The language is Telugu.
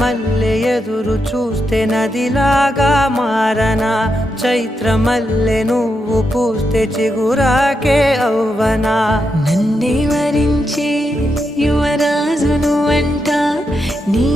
మల్లె ఎదురు చూస్తే నదిలాగా మారనా, చైత్రమల్లె నువ్వు పూస్తే చిగురాకే అవ్వనా. నన్నే వరించే యువరాజును అంట నీ